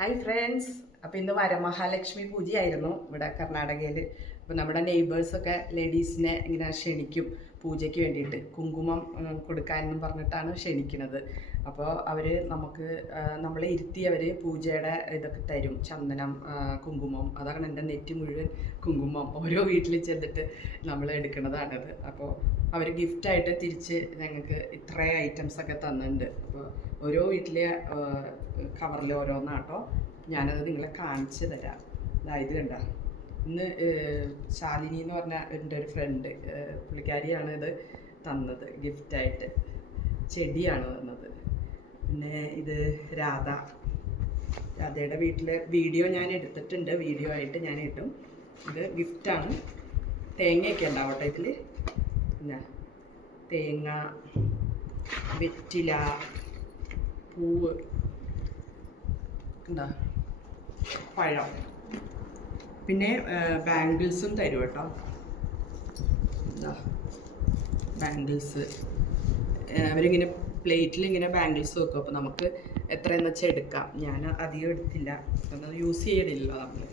Hi friends. അപ്പോൾ ഇന്ന് വരമഹാലക്ഷ്മി പൂജയായിരുന്നു ഇവിടെ കർണാടകയിൽ. അപ്പോൾ നമ്മുടെ നെയ്ബേഴ്സൊക്കെ ലേഡീസിനെ ഇങ്ങനെ ക്ഷണിക്കും പൂജയ്ക്ക് വേണ്ടിയിട്ട്, കുങ്കുമം കൊടുക്കാനെന്നും പറഞ്ഞിട്ടാണ് ക്ഷണിക്കുന്നത്. അപ്പോൾ അവർ നമ്മളെ ഇരുത്തി അവർ പൂജയുടെ ഇതൊക്കെ തരും, ചന്ദനം, കുങ്കുമം. അതാണ് എൻ്റെ നെറ്റ് മുഴുവൻ കുങ്കുമം. ഓരോ വീട്ടിൽ ചെന്നിട്ട് നമ്മൾ എടുക്കുന്നതാണത്. അപ്പോൾ അവർ ഗിഫ്റ്റായിട്ട് തിരിച്ച് ഞങ്ങൾക്ക് ഇത്രയും ഐറ്റംസൊക്കെ തന്നിട്ടുണ്ട്. അപ്പോൾ ഓരോ വീട്ടിലെ കവറിൽ ഓരോന്നാട്ടോ. ഞാനത് നിങ്ങളെ കാണിച്ചു തരാം. ഇത് കണ്ട, ഇന്ന് ശാലിനി എന്ന് പറഞ്ഞ എൻ്റെ ഒരു ഫ്രണ്ട്, പുള്ളിക്കാരിയാണ് ഇത് തന്നത് ഗിഫ്റ്റായിട്ട്. ചെടിയാണ് തന്നത്. പിന്നെ ഇത് രാധയുടെ വീട്ടിലെ വീഡിയോ ഞാൻ എടുത്തിട്ടുണ്ട്, വീഡിയോ ആയിട്ട് ഞാൻ ഇട്ടും. ഇത് ഗിഫ്റ്റാണ്. തേങ്ങയൊക്കെ ഉണ്ടാവട്ടെ ഇതിൽ. പിന്നെ തേങ്ങ, വെറ്റില, പൂവ്, എന്താ പഴം, പിന്നെ ബാംഗിൾസും തരും കേട്ടോ. എന്താ ബാംഗിൾസ് അവരിങ്ങനെ പ്ലേറ്റിൽ ഇങ്ങനെ ബാംഗിൾസ് വെക്കും. അപ്പോൾ നമുക്ക് എത്രയെന്ന് വെച്ചാൽ എടുക്കാം. ഞാൻ അധികം എടുത്തില്ല, ഒന്നും യൂസ് ചെയ്യണില്ലല്ലോ നമ്മൾ.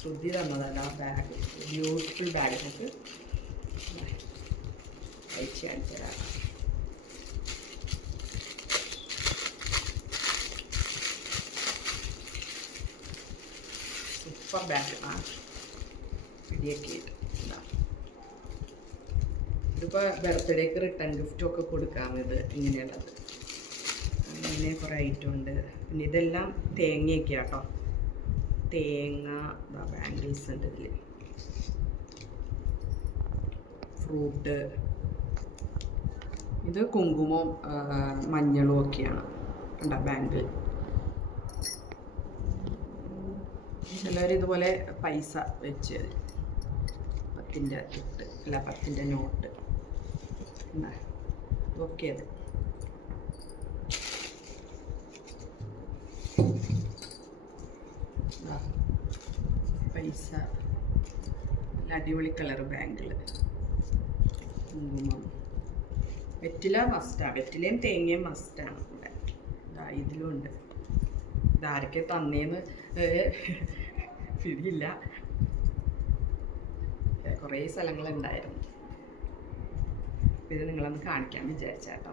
ശ്രുതി തന്നതല്ല ബാഗ്, ബ്യൂട്ടിഫുൾ ബാഗ്. നമുക്ക് അയച്ച് കാണിച്ചു തരാം. സൂപ്പർ ബാഗ് പിടിയൊക്കെ ആയിട്ട്. ഇതിപ്പോൾ ബർത്ത്ഡേക്ക് റിട്ടേൺ ഗിഫ്റ്റൊക്കെ കൊടുക്കാം. ഇത് ഇങ്ങനെയുള്ളത് അങ്ങനെ കുറേ ഐറ്റം ഉണ്ട്. പിന്നെ ഇതെല്ലാം തേങ്ങയൊക്കെ കേട്ടോ. തേങ്ങ, ബാംഗിൾസ് ഉണ്ട് ഇതിൽ, ഫ്രൂട്ട്, ഇത് കുങ്കുമവും മഞ്ഞളും ഒക്കെയാണ് കണ്ടോ ബാങ്കിൾ. ചിലവർ ഇതുപോലെ പൈസ വെച്ച് 10ൻ്റെ ഇട്ട്, അല്ല 10ൻ്റെ നോട്ട് ഓക്കെ. അത് പൈസ, അടിപൊളി കളർ ബാങ്കിൾ. കുങ്കുമം, വെറ്റില മസ്റ്റാണ്. വെറ്റിലയും തേങ്ങയും മസ്റ്റാണ് ഇവിടെ. ഇതിലും ഉണ്ട്. ഇതാരൊക്കെ തന്നേന്ന് പിടിയില്ല, കുറേ സ്ഥലങ്ങളുണ്ടായിരുന്നു. ഇത് നിങ്ങളൊന്ന് കാണിക്കാൻ വിചാരിച്ചാട്ടോ.